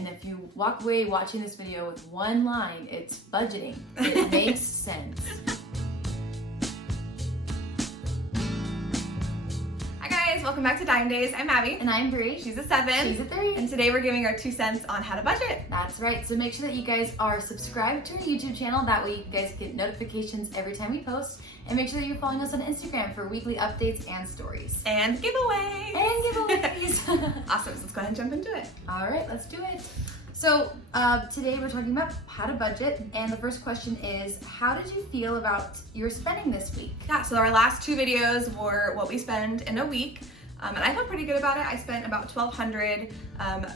And if you walk away watching this video with one line, it's budgeting. It makes sense. Welcome back to Dime Days. I'm Abby. And I'm Bree. She's a 7. She's a 3. And today we're giving our 2 cents on how to budget. That's right. So make sure that you guys are subscribed to our YouTube channel. That way you guys get notifications every time we post. And make sure that you're following us on Instagram for weekly updates and stories. And giveaways. Awesome. So let's go ahead and jump into it. All right, let's do it. So today we're talking about how to budget, and the first question is, how did you feel about your spending this week? Yeah, so our last 2 videos were what we spend in a week, and I felt pretty good about it. I spent about $1,200,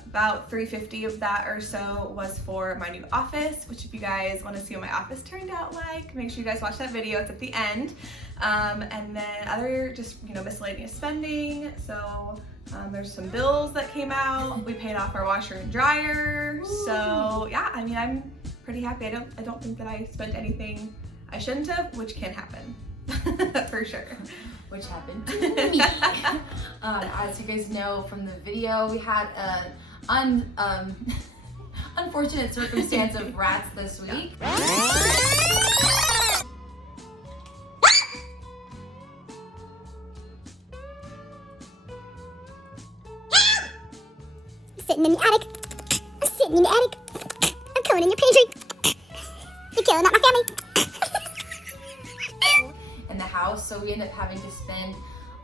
about $350 of that or so was for my new office, which if you guys want to see what my office turned out like, make sure you guys watch that video, it's at the end. And then other just, miscellaneous spending, so there's some bills that came out. We paid off our washer and dryer. Ooh. So yeah, I'm pretty happy. I don't think that I spent anything I shouldn't have, which can happen for sure. Which happened to me. As you guys know from the video, we had an unfortunate circumstance of rats this week. Sitting in the attic. I'm sitting in the attic. I'm coming in your pantry. You're killing out my family. In the house, so we ended up having to spend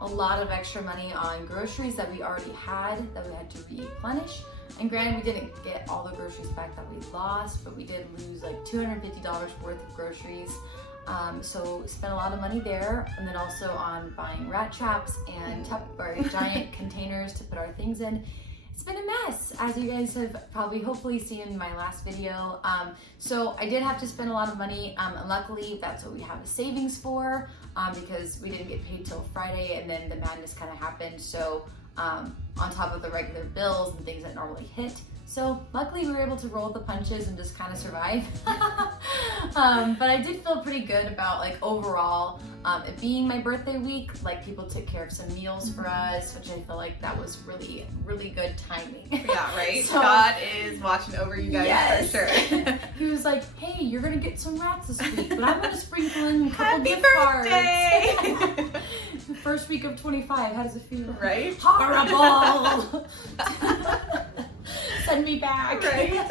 a lot of extra money on groceries that we already had that we had to replenish. And granted, we didn't get all the groceries back that we lost, but we did lose like $250 worth of groceries. So spent a lot of money there, and then also on buying rat traps and giant containers to put our things in. It's been a mess, as you guys have probably hopefully seen in my last video. So I did have to spend a lot of money, and luckily that's what we have a savings for, because we didn't get paid till Friday, and then the madness kind of happened. So on top of the regular bills and things that normally hit. So luckily we were able to roll with the punches and just kind of survive. But I did feel pretty good about like overall it being my birthday week. Like people took care of some meals for us, which I feel like that was really, really good timing. Yeah, right? So, God is watching over you guys, yes. for sure. He was like, hey, you're gonna get some rats this week, but I'm gonna sprinkle in a couple Happy gift birthday! cards. The first week of 25, how does it feel? Right? Horrible! Send me back. Right?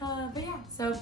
But yeah, so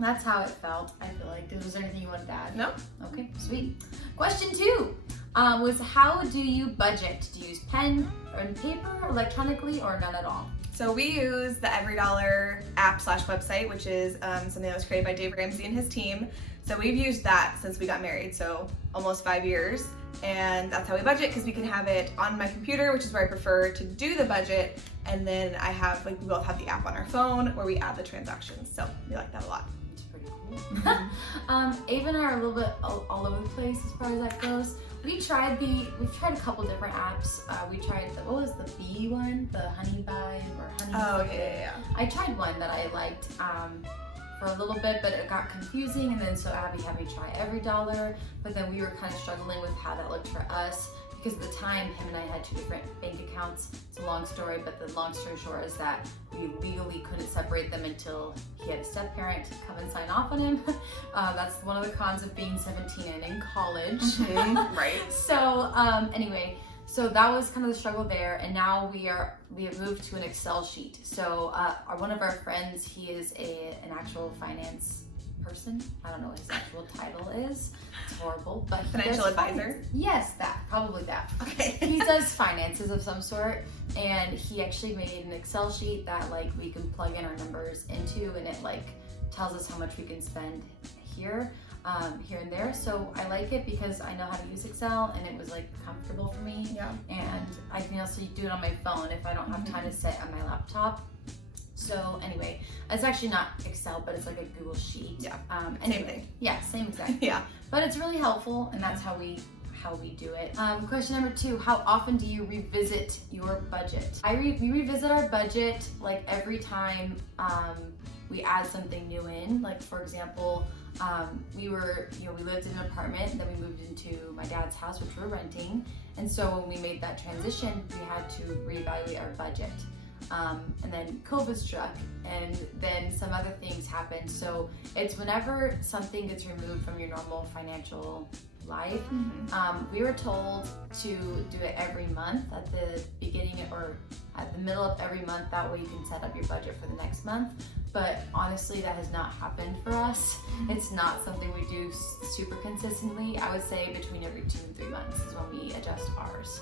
that's how it felt. I feel like. Was there anything you wanted to add? No. Okay, sweet. Question 2 was, how do you budget? Do you use pen or paper, electronically, or none at all? So we use the EveryDollar app/website, which is something that was created by Dave Ramsey and his team. So we've used that since we got married, so almost 5 years. And that's how we budget, because we can have it on my computer, which is where I prefer to do the budget. And then I have, we both have the app on our phone where we add the transactions. So we like that a lot. It's pretty cool. Ava and I are a little bit all over the place as far as that goes. We've tried a couple different apps. We tried what was the bee one? The Honey Vibe or Honey. Oh, yeah. I tried one that I liked for a little bit, but it got confusing, and then so Abby had me try EveryDollar, but then we were kind of struggling with how that looked for us, because at the time him and I had 2 different bank accounts. It's a long story, but the long story short is that we legally couldn't separate them until he had a step parent to come and sign off on him. That's one of the cons of being 17 and in college. Mm-hmm. Right. So anyway, so that was kind of the struggle there, and now we have moved to an Excel sheet. So one of our friends, he is an actual finance person. I don't know what his actual title is. It's horrible, but Financial advisor? Finance. Yes, probably that. Okay. He does finances of some sort, and he actually made an Excel sheet that like we can plug in our numbers into, and it like tells us how much we can spend here and there. So I like it because I know how to use Excel, and it was like comfortable for me. Yeah. And I can also do it on my phone if I don't have time to sit on my laptop. So anyway, it's actually not Excel, but it's like a Google Sheet. Yeah. Anyway, Same thing. Yeah, same exact. Yeah. But it's really helpful, and that's how we do it. Question number 2, how often do you revisit your budget? We revisit our budget like every time we add something new in. Like for example, we lived in an apartment, then we moved into my dad's house, which we're renting. And so when we made that transition, we had to reevaluate our budget. and then COVID struck, and then some other things happened. So it's whenever something gets removed from your normal financial life. We were told to do it every month at the beginning or at the middle of every month. That way you can set up your budget for the next month. But honestly, that has not happened for us. It's not something we do super consistently. I would say between every 2 and 3 months is when we adjust ours.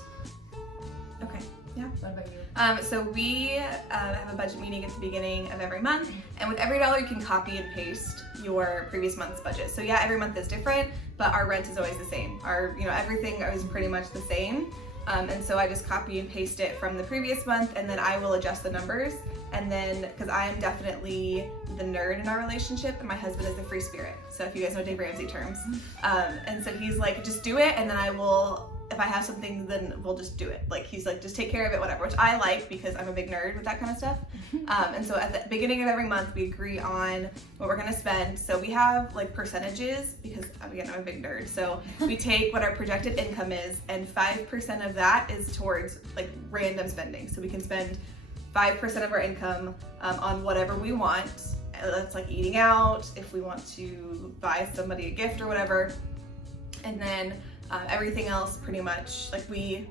Okay. Yeah. What about you? So we have a budget meeting at the beginning of every month, and with every dollar you can copy and paste your previous month's budget. So yeah, every month is different, but our rent is always the same. Our, everything is pretty much the same. And so I just copy and paste it from the previous month, and then I will adjust the numbers. And then, because I am definitely the nerd in our relationship, and my husband is the free spirit. So if you guys know Dave Ramsey terms. And so he's like, just do it, and then I will, if I have something, then we'll just do it. Like, he's like, just take care of it, whatever, which I like because I'm a big nerd with that kind of stuff. And so at the beginning of every month, we agree on what we're gonna spend. So we have like percentages, because again, I'm a big nerd. So we take what our projected income is, and 5% of that is towards like random spending. So we can spend 5% of our income on whatever we want. That's like eating out, if we want to buy somebody a gift or whatever. And then everything else pretty much, like we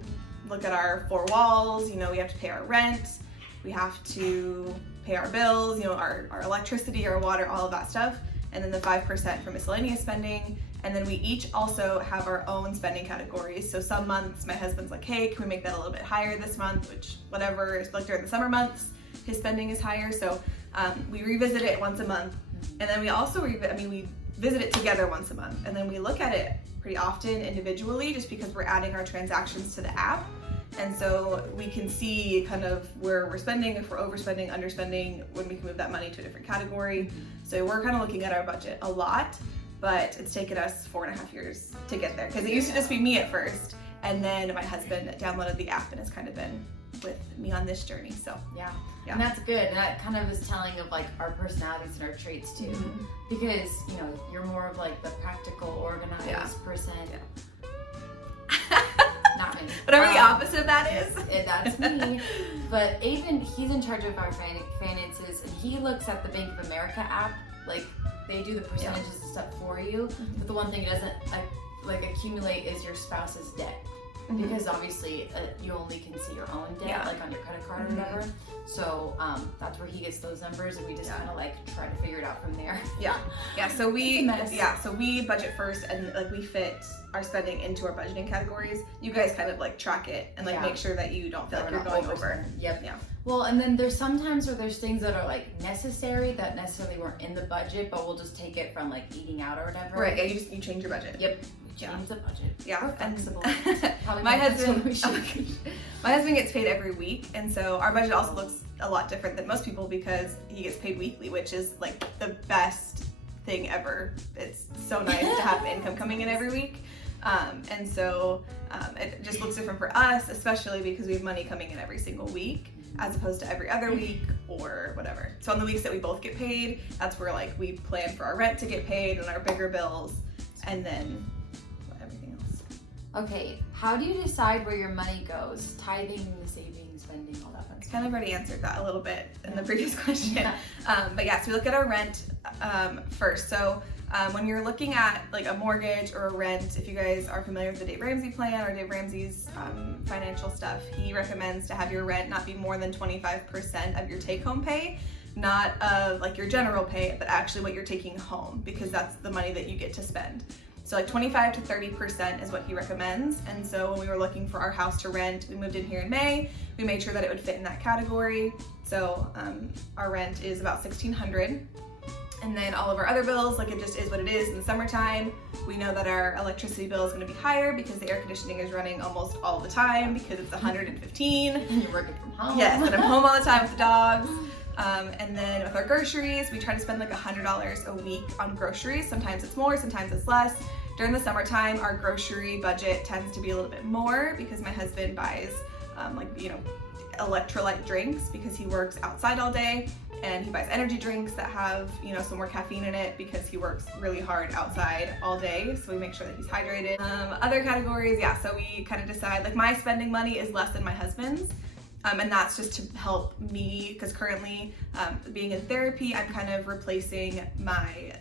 look at our 4 walls, we have to pay our rent, we have to pay our bills, our electricity, our water, all of that stuff. And then the 5% for miscellaneous spending. And then we each also have our own spending categories. So some months my husband's like, hey, can we make that a little bit higher this month? Which whatever, is like during the summer months, his spending is higher. So we revisit it once a month. And then we also, we visit it together once a month. And then we look at it pretty often individually, just because we're adding our transactions to the app. And so we can see kind of where we're spending, if we're overspending, underspending, when we can move that money to a different category. So we're kind of looking at our budget a lot, but it's taken us 4.5 years to get there, because it used to just be me at first, and then my husband downloaded the app and has kind of been with me on this journey. So yeah. And that's good. And that kind of is telling of like our personalities and our traits too, because you're more of like the practical, organized person. Not me. Whatever the opposite of that is. That's me. But Aiden, he's in charge of our finances, and he looks at the Bank of America app. Like, they do the percentages and stuff for you. But the one thing it doesn't accumulate is your spouse's debt. Because obviously you only can see your own debt, like on your credit card or whatever. So that's where he gets those numbers, and we just kind of like try to figure it out from there. So we budget first, and like we fit our spending into our budgeting categories. You guys kind of like track it and like make sure that you don't feel like you're going over. Well, and then there's sometimes where there's things that are like necessary that necessarily weren't in the budget, but we'll just take it from like eating out or whatever. Right. Yeah. You change your budget. Yep. Change the budget. Yeah. We're flexible. My husband gets paid every week, and so our budget also looks a lot different than most people because he gets paid weekly, which is like the best thing ever. It's so nice to have income coming in every week. And so it just looks different for us, especially because we have money coming in every single week as opposed to every other week or whatever. So on the weeks that we both get paid, that's where like we plan for our rent to get paid and our bigger bills, and then everything else. Okay, how do you decide where your money goes? Tithing, the saving, spending, all that fun stuff. Kind of already answered that a little bit in the previous question. But yeah, so we look at our rent first. So when you're looking at like a mortgage or a rent, if you guys are familiar with the Dave Ramsey plan or Dave Ramsey's financial stuff, he recommends to have your rent not be more than 25% of your take-home pay, not of like your general pay, but actually what you're taking home, because that's the money that you get to spend. So like 25 to 30% is what he recommends. And so when we were looking for our house to rent, we moved in here in May, we made sure that it would fit in that category. So our rent is about $1,600. And then all of our other bills, like it just is what it is in the summertime. We know that our electricity bill is gonna be higher because the air conditioning is running almost all the time because it's 115. And you're working from home. Yes, and I'm home all the time with the dogs. And then with our groceries, we try to spend like $100 a week on groceries. Sometimes it's more, sometimes it's less. During the summertime, our grocery budget tends to be a little bit more because my husband buys electrolyte drinks because he works outside all day, and he buys energy drinks that have some more caffeine in it because he works really hard outside all day, so we make sure that he's hydrated. Other categories, so we kind of decide, like my spending money is less than my husband's, And that's just to help me, because currently being in therapy, I'm kind of replacing my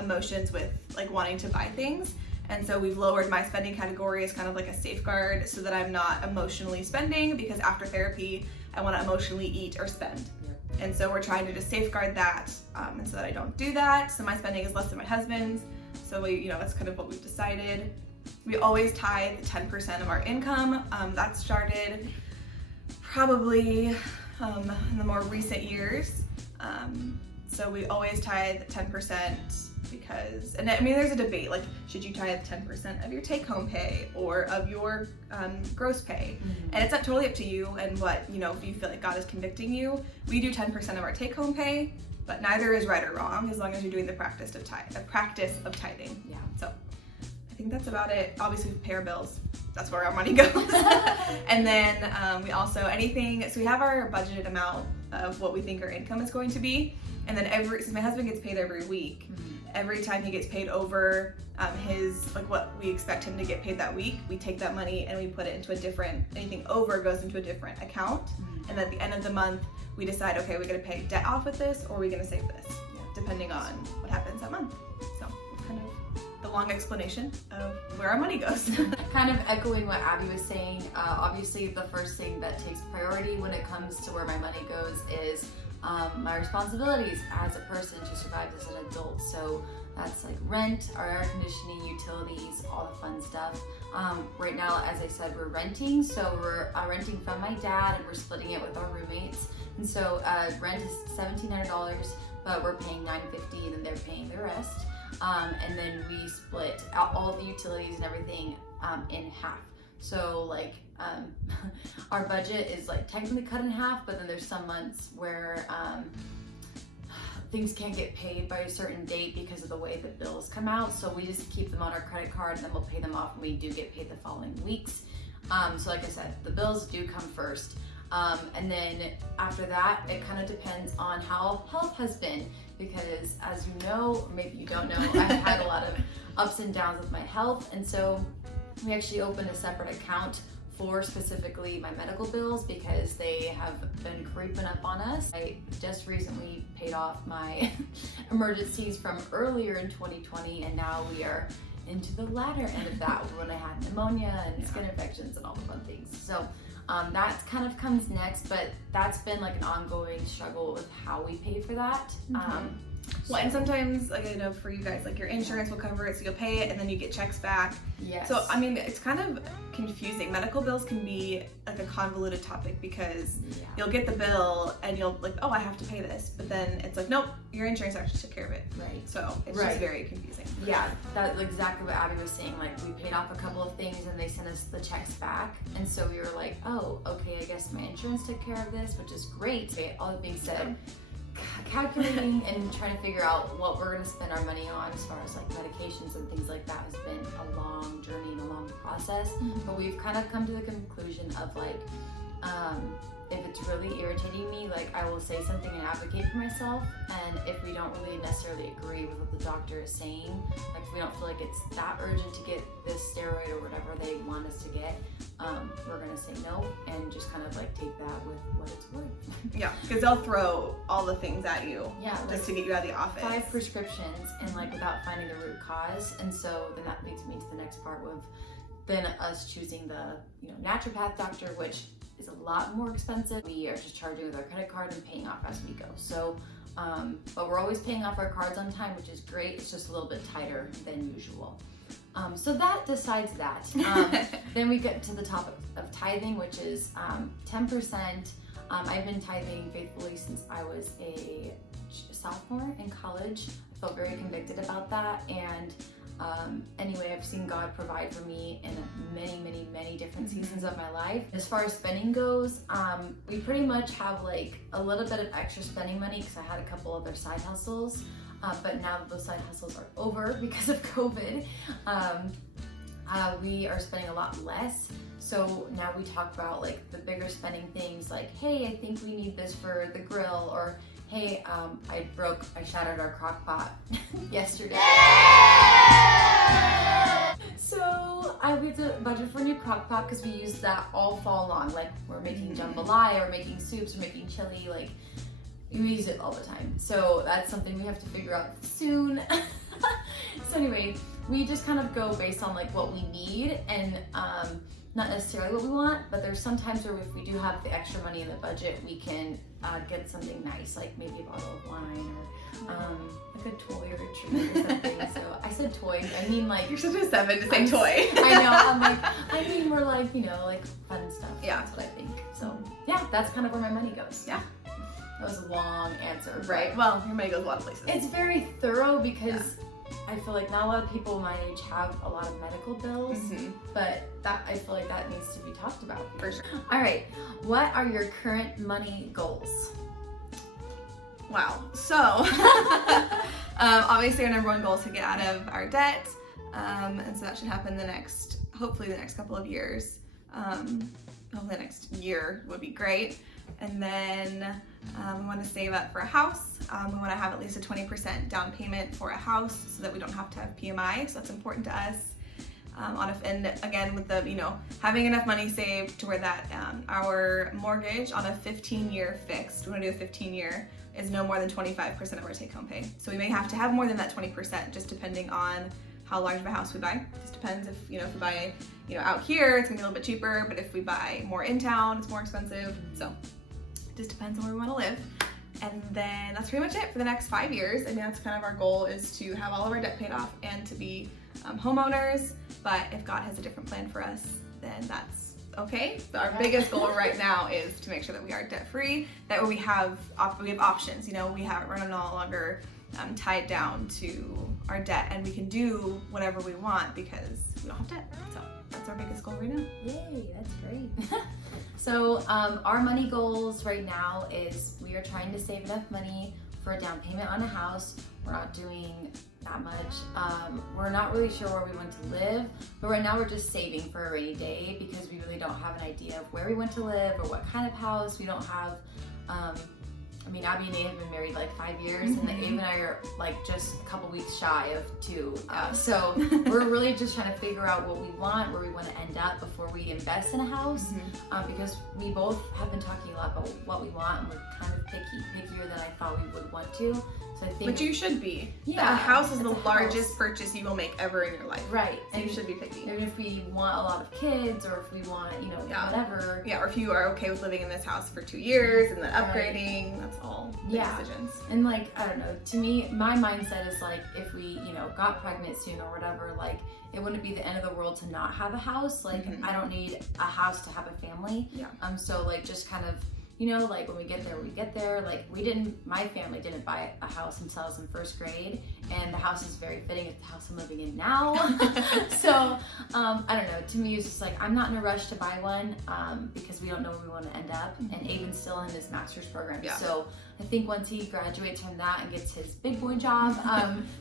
emotions with like wanting to buy things. And so we've lowered my spending category as kind of like a safeguard so that I'm not emotionally spending, because after therapy, I want to emotionally eat or spend. And so we're trying to just safeguard that, and so that I don't do that. So my spending is less than my husband's. So we, that's kind of what we've decided. We always tithe 10% of our income. That started probably in the more recent years. So we always tithe 10% because, and I mean, there's a debate, like, should you tithe 10% of your take-home pay or of your gross pay? And it's totally up to you and what, if you feel like God is convicting you. We do 10% of our take-home pay, but neither is right or wrong as long as you're doing the practice of tithing. Yeah. So I think that's about it. Obviously, we pay our bills. That's where our money goes. And then we also, so we have our budgeted amount of what we think our income is going to be. And then since my husband gets paid every week, every time he gets paid over what we expect him to get paid that week, we take that money and we put it into anything over goes into a different account. And at the end of the month, we decide, okay, we're gonna pay debt off with this or are we gonna save this, depending on what happens that month. So kind of the long explanation of where our money goes. Kind of echoing what Abby was saying, obviously the first thing that takes priority when it comes to where my money goes is my responsibilities as a person to survive as an adult. So that's like rent, our air conditioning, utilities, all the fun stuff. Right now, as I said, we're renting. So we're renting from my dad and we're splitting it with our roommates. And so rent is $1,700, but we're paying $950 and then they're paying the rest. And then we split out all the utilities and everything in half. So like our budget is like technically cut in half, but then there's some months where things can't get paid by a certain date because of the way the bills come out. So we just keep them on our credit card and then we'll pay them off when we do get paid the following weeks. So like I said, the bills do come first. And then after that, it kind of depends on how health has been, because as you know, or maybe you don't know, I've had a lot of ups and downs with my health. And so we actually opened a separate account for specifically my medical bills because they have been creeping up on us. I just recently paid off my emergencies from earlier in 2020, and now we are into the latter end of that when I had pneumonia and skin infections and all the fun things. So that kind of comes next, but that's been like an ongoing struggle with how we pay for that. Well, and sometimes, like I know for you guys, like your insurance will cover it, so you'll pay it and then you get checks back. Yes. So, I mean, it's kind of confusing. Medical bills can be like a convoluted topic because you'll get the bill and you'll like, oh, I have to pay this. But then it's like, nope, your insurance actually took care of it. Right. So it's just very confusing. Yeah, that's exactly what Abby was saying. Like we paid off a couple of things and they sent us the checks back. And so we were like, oh, okay, I guess my insurance took care of this, which is great. Okay, all that being said, calculating and trying to figure out what we're going to spend our money on as far as like medications and things like that has been a long journey and a long process. But we've kind of come to the conclusion of like, if it's really irritating me, like I will say something and advocate for myself. And if we don't really necessarily agree with what the doctor is saying, like if we don't feel like it's that urgent to get this steroid or whatever they want us to get, we're gonna say no and just kind of like take that with what it's worth. Yeah, because they'll throw all the things at you just to get you out of the office. 5 prescriptions and like without finding the root cause. And so then that leads me to the next part of then us choosing the naturopath doctor, which is a lot more expensive. We are just charging with our credit card and paying off as we go. So, but we're always paying off our cards on time, which is great. It's just a little bit tighter than usual. So that decides that. Then we get to the topic of tithing, which is 10%. I've been tithing faithfully since I was a sophomore in college. I felt very convicted about that, and anyway, I've seen God provide for me in many different seasons of my life. As far as spending goes, we pretty much have like a little bit of extra spending money because I had a couple other side hustles, but now that those side hustles are over because of COVID, we are spending a lot less. So now we talk about like the bigger spending things like, hey, I think we need this for the grill, or hey, I shattered our crock pot yesterday. So we have to budget for a new crock pot because we use that all fall long. Like we're making jambalaya, we're making soups, we're making chili, like we use it all the time. So that's something we have to figure out soon. So anyway, we just kind of go based on like what we need and not necessarily what we want, but there's some times where if we do have the extra money in the budget, we can get something nice, like maybe a bottle of wine or like a toy or a treat or something. So I said toy, I mean like... You're such a 7 to say toy. I know, I'm like, I mean more like, you know, like fun stuff. Yeah. That's what I think. So yeah, that's kind of where my money goes. Yeah. That was a long answer. Right, well, your money goes a lot of places. It's very thorough because I feel like not a lot of people my age have a lot of medical bills, but that I feel like that needs to be talked about. For sure. All right, what are your current money goals? Wow. So, obviously our number one goal is to get out of our debt, and so that should happen hopefully the next couple of years. Hopefully the next year would be great. And then we want to save up for a house. We want to have at least a 20% down payment for a house so that we don't have to have PMI. So that's important to us. And again, with the, having enough money saved to where that our mortgage on a 15-year fixed, we want to do a 15-year, is no more than 25% of our take-home pay. So we may have to have more than that 20%, just depending on how large of a house we buy. Just depends if we buy, out here, it's gonna be a little bit cheaper, but if we buy more in town, it's more expensive. So it just depends on where we want to live. And then that's pretty much it for the next 5 years. I mean, that's kind of our goal, is to have all of our debt paid off and to be homeowners. But if God has a different plan for us, then that's okay. But our biggest goal right now is to make sure that we are debt free. That way we have options. We're no longer tied down to our debt, and we can do whatever we want because we don't have debt. So that's our biggest goal right now. Yay, that's great. So our money goals right now is we are trying to save enough money for a down payment on a house. We're not doing that much. We're not really sure where we want to live, but right now we're just saving for a rainy day because we really don't have an idea of where we want to live or what kind of house. We don't have, Abby and Nate have been married like 5 years, and Abe and I are like just a couple weeks shy of 2. So we're really just trying to figure out what we want, where we want to end up before we invest in a house, because we both have been talking a lot about what we want, and we're kind of pickier than I thought we would want to. So I think, but you should be. Yeah, a house is the largest purchase you will make ever in your life. Right. So you should be picky. Even if we want a lot of kids, or if we want, whatever. Yeah, or if you are okay with living in this house for 2 years and then upgrading, that's all big decisions. And like, I don't know, to me, my mindset is like, if we, got pregnant soon or whatever, like, it wouldn't be the end of the world to not have a house. Like, I don't need a house to have a family. Yeah. So like, just kind of, like when we get there, like my family didn't buy a house until I was in first grade, and the house is very fitting with the house I'm living in now. So, I don't know, to me it's just like, I'm not in a rush to buy one, because we don't know where we want to end up, and Aben's still in his master's program. Yeah. So I think once he graduates from that and gets his big boy job,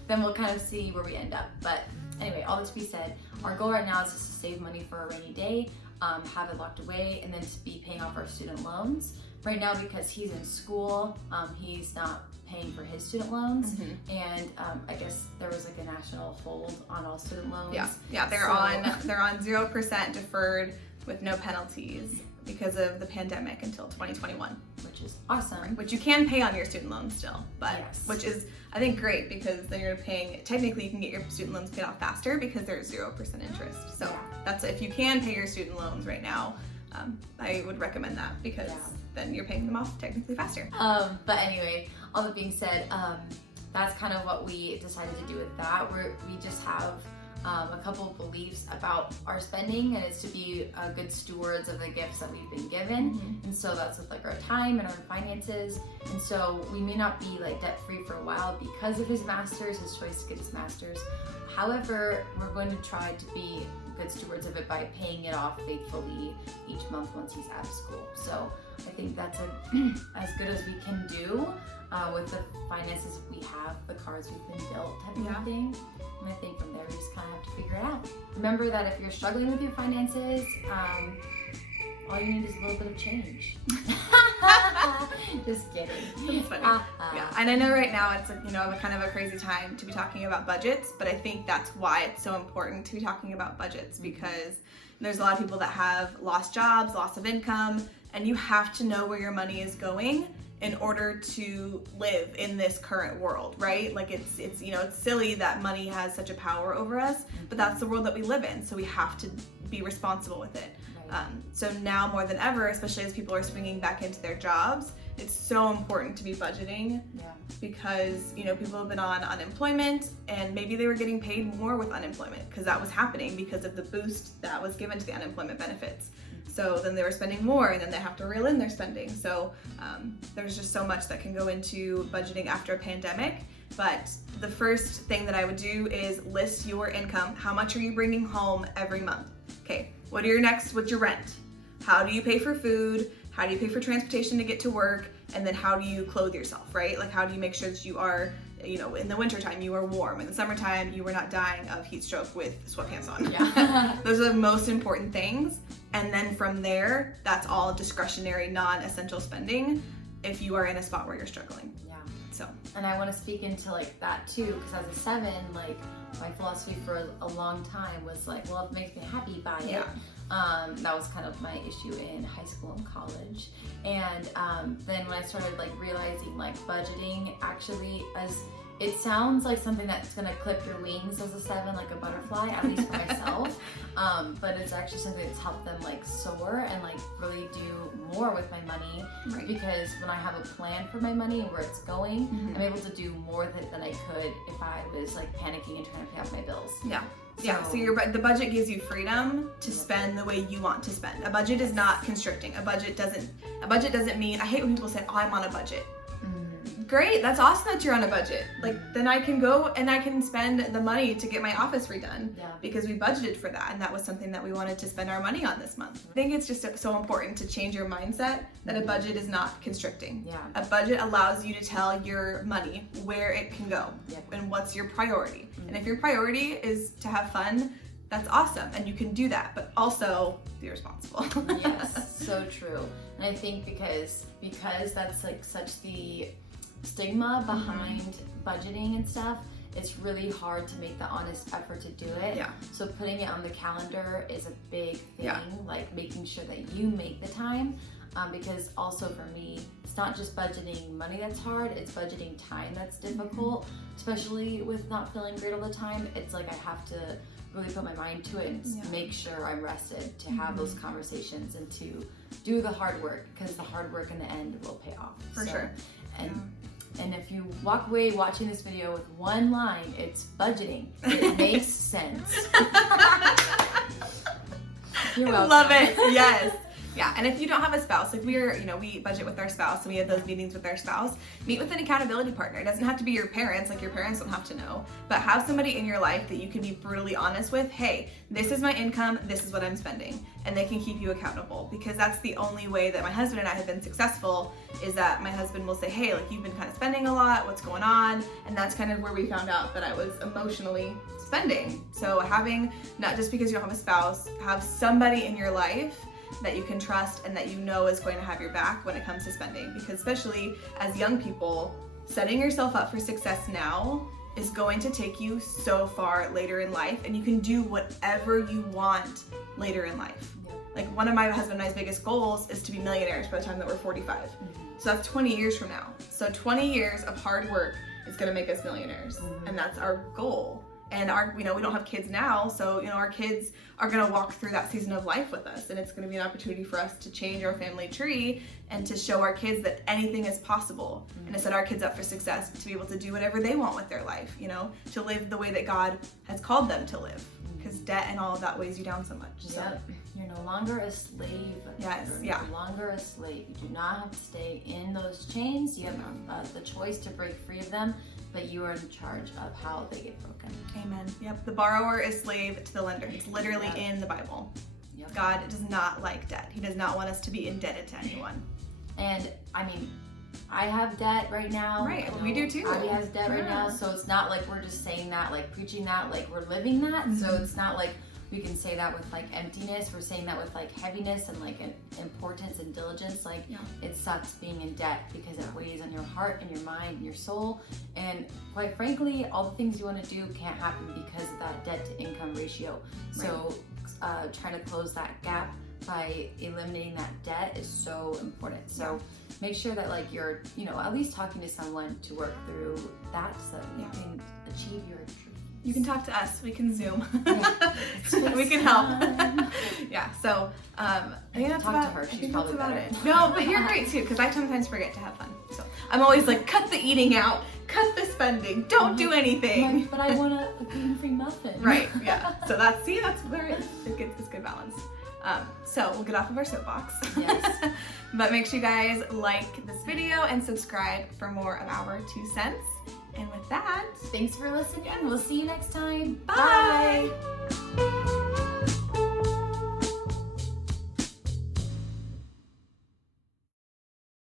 then we'll kind of see where we end up. But anyway, all this being said, our goal right now is just to save money for a rainy day, have it locked away, and then to be paying off our student loans. Right now, because he's in school, he's not paying for his student loans, and I guess there was like a national hold on all student loans. Yeah, they're on 0% deferred with no penalties because of the pandemic until 2021, which is awesome. Which you can pay on your student loans still, but which is, I think, great, because then you're paying. Technically, you can get your student loans paid off faster because there's 0% interest. So that's, if you can pay your student loans right now, I would recommend that, because then you're paying them off technically faster. But anyway, all that being said, that's kind of what we decided to do with that. We just have a couple of beliefs about our spending, and it's to be good stewards of the gifts that we've been given. And so that's with like our time and our finances. And so we may not be like debt free for a while because of his master's, his choice to get his master's. However, we're going to try to be good stewards of it by paying it off faithfully each month once he's out of school. So I think that's as good as we can do with the finances we have, the cards we've been dealt, type of thing. And I think from there we just kind of have to figure it out. Remember that if you're struggling with your finances, all you need is a little bit of change. Just kidding. That's funny. Yeah, and I know right now it's a kind of a crazy time to be talking about budgets, but I think that's why it's so important to be talking about budgets, because there's a lot of people that have lost jobs, loss of income, and you have to know where your money is going in order to live in this current world, right? Like it's silly that money has such a power over us, but that's the world that we live in, so we have to be responsible with it. So now more than ever, especially as people are swinging back into their jobs, it's so important to be budgeting, because people have been on unemployment, and maybe they were getting paid more with unemployment because that was happening because of the boost that was given to the unemployment benefits. So then they were spending more, and then they have to reel in their spending. So there's just so much that can go into budgeting after a pandemic. But the first thing that I would do is list your income. How much are you bringing home every month? Okay, what's your rent? How do you pay for food? How do you pay for transportation to get to work? And then how do you clothe yourself, right? Like, how do you make sure that you are, in the wintertime you are warm, in the summertime you are not dying of heat stroke with sweatpants on. Yeah. Those are the most important things. And then from there, that's all discretionary, non-essential spending if you are in a spot where you're struggling. Yeah. So. And I want to speak into like that too, because as a 7, like my philosophy for a long time was like, well, if it makes me happy, buy it. That was kind of my issue in high school and college. And then when I started like realizing like budgeting actually, as it sounds like something that's gonna clip your wings as a 7, like a butterfly, at least for myself. But it's actually something that's helped them like soar and like really do more with my money. Right. Because when I have a plan for my money and where it's going, I'm able to do more with it than I could if I was like panicking and trying to pay off my bills. So the budget gives you freedom to spend the way you want to spend. A budget is not constricting. A budget doesn't mean, I hate when people say, oh, I'm on a budget. Great, that's awesome that you're on a budget. Like, then I can go and I can spend the money to get my office redone because we budgeted for that, and that was something that we wanted to spend our money on this month. I think it's just so important to change your mindset that a budget is not constricting. A budget allows you to tell your money where it can go and what's your priority. And if your priority is to have fun, that's awesome, and you can do that, but also be responsible. Yes, so true. And I think because that's like such the stigma behind budgeting and stuff, it's really hard to make the honest effort to do it. So putting it on the calendar is a big thing, like making sure that you make the time. Because also for me, it's not just budgeting money that's hard, it's budgeting time that's difficult, especially with not feeling great all the time. It's like I have to really put my mind to it and make sure I'm rested to have those conversations and to do the hard work, because the hard work in the end will pay off. For sure. And if you walk away watching this video with one line, it's budgeting. It makes sense. You're welcome. Love it. Yes. Yeah, and if you don't have a spouse, like we budget with our spouse, and we have those meetings with our spouse, meet with an accountability partner. It doesn't have to be your parents, like your parents don't have to know, but have somebody in your life that you can be brutally honest with. Hey, this is my income, this is what I'm spending, and they can keep you accountable, because that's the only way that my husband and I have been successful, is that my husband will say, hey, like, you've been kind of spending a lot, what's going on? And that's kind of where we found out that I was emotionally spending. So having, not just because you don't have a spouse, have somebody in your life that you can trust and that you know is going to have your back when it comes to spending. Because especially as young people, setting yourself up for success now is going to take you so far later in life, and you can do whatever you want later in life. Like, one of my husband and I's biggest goals is to be millionaires by the time that we're 45. So that's 20 years from now. So 20 years of hard work is going to make us millionaires, and that's our goal. And we don't have kids now, so our kids are gonna walk through that season of life with us, and it's gonna be an opportunity for us to change our family tree and to show our kids that anything is possible, and to set our kids up for success, to be able to do whatever they want with their life, to live the way that God has called them to live, because debt and all of that weighs you down so much. So. You're no longer a slave. Yes, You're no longer a slave. You do not have to stay in those chains. You have the choice to break free of them, but you are in charge of how they get broken. Amen. Yep. The borrower is slave to the lender. It's literally in the Bible. God does not like debt. He does not want us to be indebted to anyone. And I mean, I have debt right now. Right, we do too. Abby has debt right now, so it's not like we're just saying that, like preaching that, like we're living that. So it's not like we can say that with like emptiness. We're saying that with like heaviness and like importance and diligence. Like it sucks being in debt because it weighs on your heart and your mind and your soul. And quite frankly, all the things you want to do can't happen because of that debt to income ratio. So trying to close that gap by eliminating that debt is so important. So make sure that like you're, you know, at least talking to someone to work through that so that you can achieve your dreams. You can talk to us. We can Zoom. We can fun. help. Yeah. So I think that's Talk about, to her. I She's think probably that's about better. it. No, but you're great too, because I sometimes forget to have fun. So I'm always like, cut the eating out, cut the spending, don't do anything. But I want a gluten-free muffin. Right. Yeah. So that's where it's good balance. So we'll get off of our soapbox. Yes. But make sure you guys like this video and subscribe for more of our 2 cents. And with that, Thanks for listening. We'll see you next time. bye. Bye.